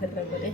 ofirra godhe.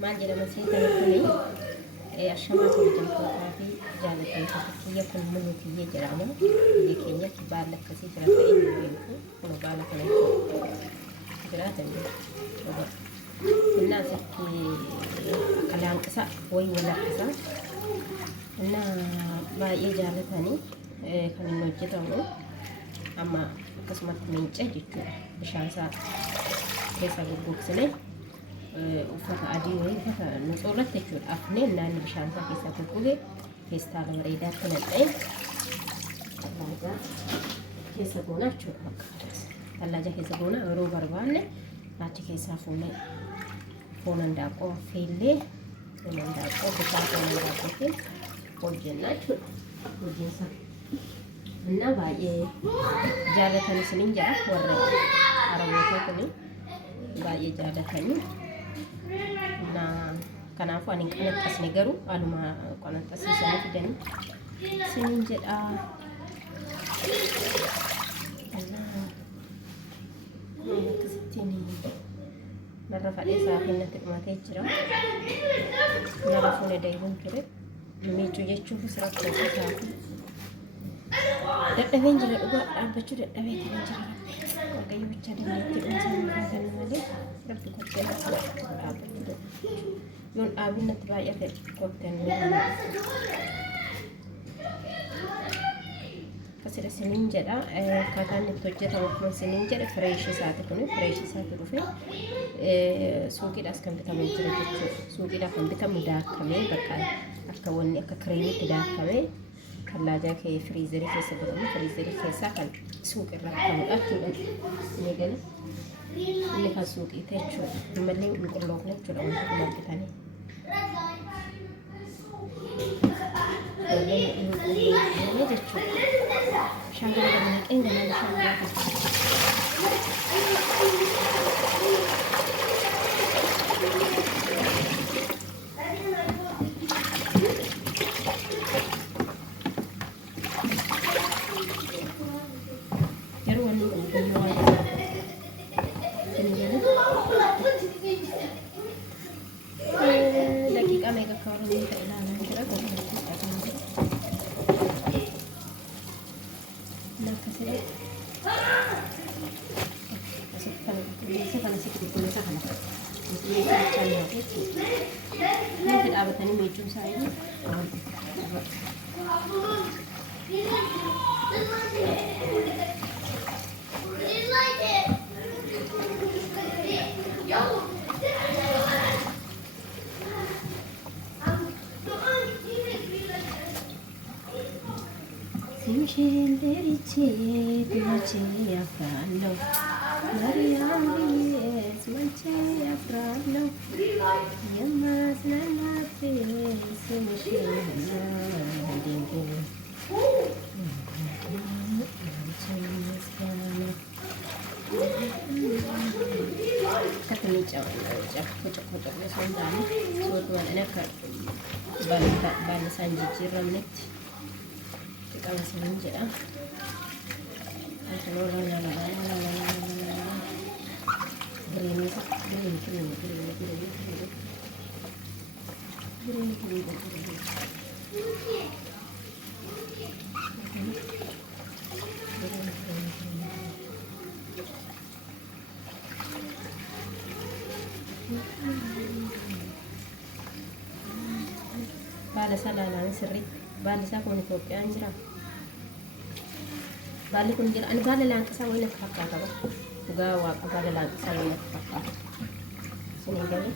maal jedhama seetan kuni ashamaa hojjettoota fi jaalattoota kiyya kun mul'atiyee jedhama. Biyya keenyatti baala akkasii jira ta'ee hin beeku. Kun baala kana jiraatan jira. Innaa asitti kalaanqisa wayii lakkisa. Innaa baay'ee jaalatanii kan inni hojjetamu amma akkasumatti miincee jechuudha. Bishaan isaa keessa goggogsine uffata adii wayii uffata nuxoolatti jechuudha. Afnee naanni bishaan isaa keessa goggoge feestaala bareedaatti naqee tallaaja keessa goona jechuudha. Tallaaja keessa goona yeroo barbaanne achi keessaa fuunee foon handaaqoo affeellee foon handaaqoo bishaan foon handaaqootiin hojjenna jechuudha. Hojiinsa እና baay'ee jaalatan isiniin jedha warra araboota kuni baay'ee jaalatanii እና kanaafuu ani qanaxxasne garuu anuma qanaxxasiisanii fidanii isiniin jedha. Akkasittiin narra fadhee saafiin natti dhumatee jira. Nara fuune deebiin ture miiccuu jechuufis rakkoo taatu. Dadhabeen jira dhugaa dhaabbachuu dadhabee kan jira. Waaqayyo bicha dandeettii dhuunfaa kan malee rabbi kottee dhaabbachuu dadhabee. Yoon dhaabbiin natti baay'ate kotteen kasira siniin jedha. Akkaataan itti hojjetamu kun siniin jedha. Fireeshii isaati kun fireeshii isaati dhufe suuqiidhaas kan bitamu jira jechuudha. Suuqiidhaa kan bitamu daakkamee bakka akka wanni akka kireemiitti daakkamee tallaaja kee firiizerii keessa godhamu firiizerii keessaa kan suuqirraa bitamudha jechuudha. Inni gala inni kan suuqiiti jechuudha. Mallee qulqulloofne jechuudha wanti kun argitanii. Ini jechuudha. Shaangara gamana qeenjala shaangara daqiiqaa meeqa akka waliin ta'e ilaalaa jira gogooti dhaqan jira nakkasee asirratti kana sitti qulqulleessa kana nuti dhaabatanii miicuun isaanii Simshin deriche duche afralo Mariam yes manche afralo Yamas nanafe simshin dingi Katanya cocok-cocok sondani suatu anak balasan jijiran net kalau selanjutnya balasan lalang seri balasan pun Ethiopia anjir balik kun jira ani bala lang kasama wala kakaka ba gawa ka bala lang kasama wala kakaka sinigali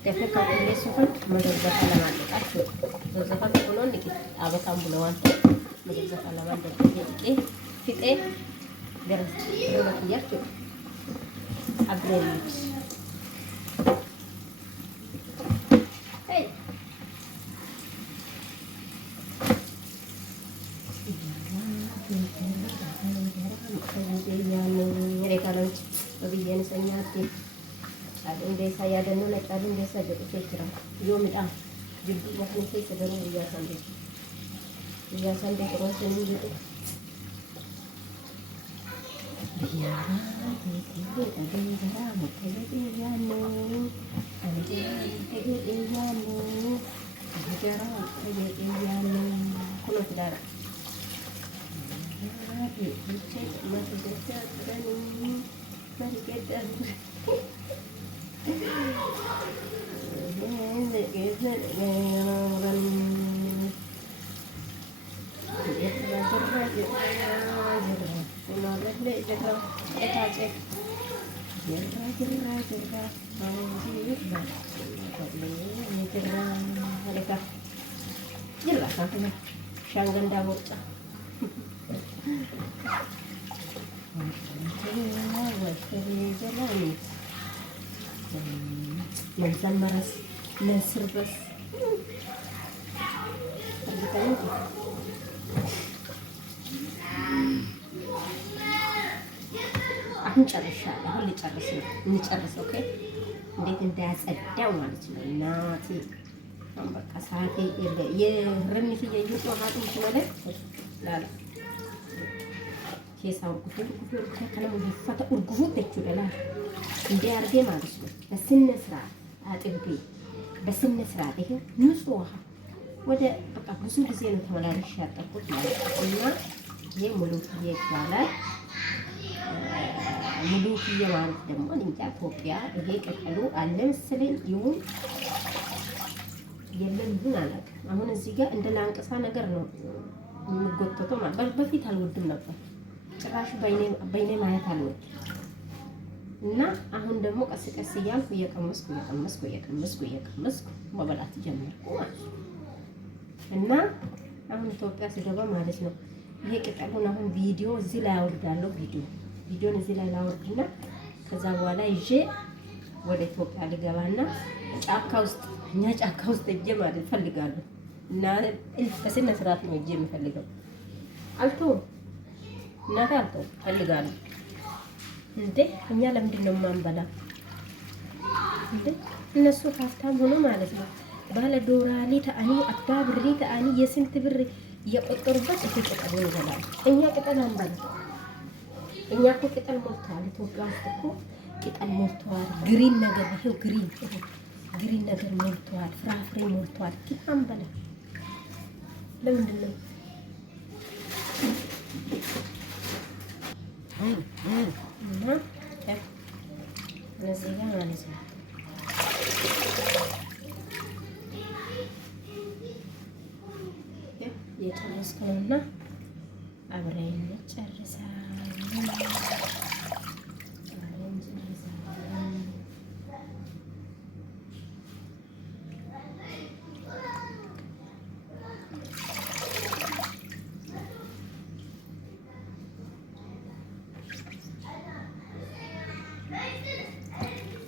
tefe ka ile sufan magazza kalaman akto magazza kan kuno niki abatan bulawan magazza kalaman da ke fite garas ro yakto agreement hey mereka lunch bagian senyati adun desa ya dan nuna adun desa jadi kira yo mida jadi makan sih sebenarnya biasa deh terus ini gitu ya itu tadi cara mungkin dia no ada dia no cara dia no kalau tidak cek masih dekat kan mari kita Mensan maras nasir bas አሁን ጨርሻለሁ። አሁን ልጨርስ ነው እንጨርስ። ኦኬ እንዴት እንዳያጸዳው ማለት ነው። እናቴ አሁን በቃ ሰዓቴ የረሚት እየይጡ ሀጥም ማለት ላላ ኬሳው ኩፍር ከከለው ይፈታ ኡርጉፉ ተቹደላ እንዴ አርጌ ማለት ነው። በስነ ስርዓት አጥቤ በስነ ስርዓት ይሄ ንጹህ ውሃ ወደ በቃ ብዙ ጊዜ ነው ተመላልሼ ያጠብኩት ማለት ነው። እና ይሄ ሙሉክዬ ይባላል። ሙሉክዬ ማለት ደግሞ እንጃ ኢትዮጵያ ይሄ ቅጠሉ አለ መሰለኝ ይሁን የለም ግን አላውቅም። አሁን እዚህ ጋር እንደ ላንቀሳ ነገር ነው የሚጎተተው ማለት በፊት አልወድም ነበር ጭራሽ በይኔ ማየት አልወድም። እና አሁን ደግሞ ቀስ ቀስ እያልኩ እየቀመስኩ መበላት ጀመርኩ ማለት ነው። እና አሁን ኢትዮጵያ ስገባ ማለት ነው ይሄ ቅጠሉን አሁን ቪዲዮ እዚህ ላይ አወርዳለሁ። ቪዲዮን እዚህ ላይ ላወርድና ከዛ በኋላ ይዤ ወደ ኢትዮጵያ ልገባና ጫካ ውስጥ እጄ ማለት ፈልጋለሁ። እና በስነ ስርዓት ነው እጄ የምፈልገው። አልተውም እናቴ አልተውም ፈልጋለሁ። እንዴ እኛ ለምንድን ነው የማንበላ? እንዴ እነሱ ሀብታም ሆኖ ማለት ነው ባለ ዶራሊ ተአኒ አባ ብሪ ተአኒ የስንት ብር እየቆጠሩበት እኮ ቅጠል ይበላል። እኛ ቅጠል አንበላ። እኛ እኮ ቅጠል ሞልተዋል። ኢትዮጵያ ውስጥ እኮ ቅጠል ሞልተዋል። ግሪን ነገር ይሄው ግሪን ግሪን ነገር ሞልቷል፣ ፍራፍሬ ሞልቷል። ግን አንበላ ለምንድን ነው? እና እነዚህ ጋር ማለት ነው የጨረስኩ ነውና አብረን እንጨርሳለን።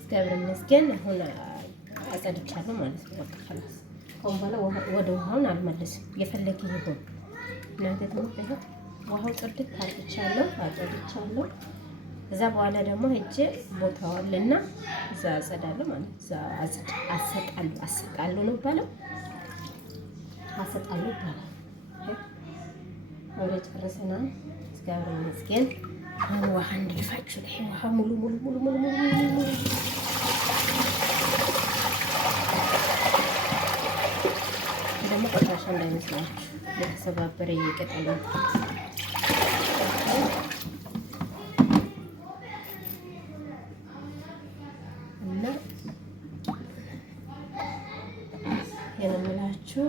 እግዚአብሔር ይመስገን አሁን አጸድቻለሁ ማለት ነው። በቃ خلاص አሁን በኋላ ወደ ውሃውን አልመለስም። የፈለገ ይሁን እናንተ ተመጣጣ ውሃው ጽድት አጸድቻለሁ። እዛ በኋላ ደግሞ ሄጄ ቦታዋልና እዛ አጸዳለሁ ማለት እዛ አሰጣለሁ ነው ባለው አሰጣለሁ ይባላል። ወደ ጨረሰናል። እግዚአብሔር ይመስገን። ውሃ እንድልፋችሁ ላይ ውሃ ሙሉ ደግሞ ቆሻሻ እንዳይመስላችሁ የተሰባበረ ይቀጣል። እና የምላችሁ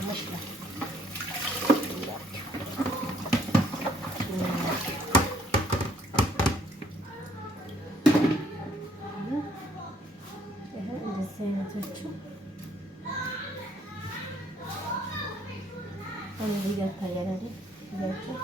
መሽላት እንደዚህ አይነቶቹ እዚህ ጋር ታያል አይደል? እያችሁ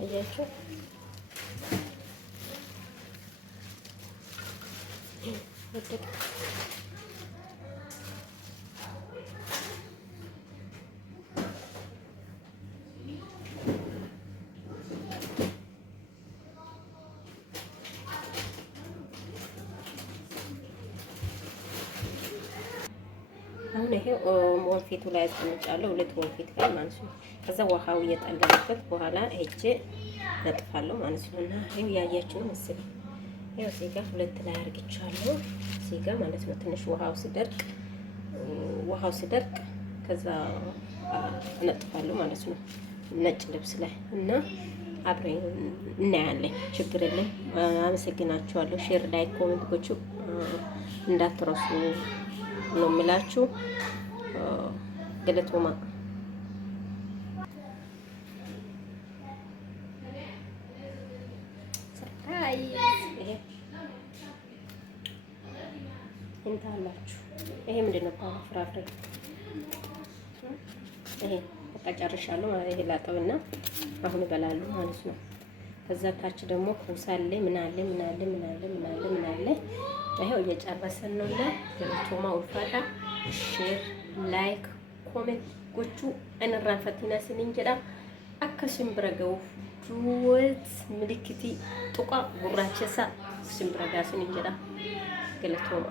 አያችሁ አሁን ይሄ ወንፊቱ ላይ አስቀምጫለሁ። 2 ወንፊት ላይ ማለት ነው። ከዛ ውሃው እየጠለለበት በኋላ ሄጄ ነጥፋለሁ ማለት ነው። እና ይሄው ያያችሁ መሰለኝ። ይሄው እዚህ ጋር 2 ላይ አርግቻለሁ። እዚህ ጋር ማለት ነው። ትንሽ ውሃው ሲደርቅ ከዛ ነጥፋለሁ ማለት ነው። ነጭ ልብስ ላይ እና አብረን እናያለን። ችግር የለም። አመሰግናችኋለሁ። ሼር፣ ላይክ፣ ኮሜንቶቹ እንዳትረሱ ነው የምላችሁ። ገለቶማ እንታላችሁ። ይሄ ምንድን ነው? ፍራፍሬ ይሄ በቃ ጨርሻለሁ ማለት ይሄ ላጠብና አሁን እበላለሁ ማለት ነው። ከዛ ታች ደግሞ ኩሳ አለ ምን አለ ይሄው እየጨረሰን ነው። እና ገለቶማ ውልፋታ ሼር ላይክ ኮሜንት ጎቹ እንራፈቲና ስንንጀዳ አከሽም ብረገው ዱወት ምልክቲ ጡቃ ጉራቸሳ ሽምብረጋ ስንንጀዳ ገለቶማ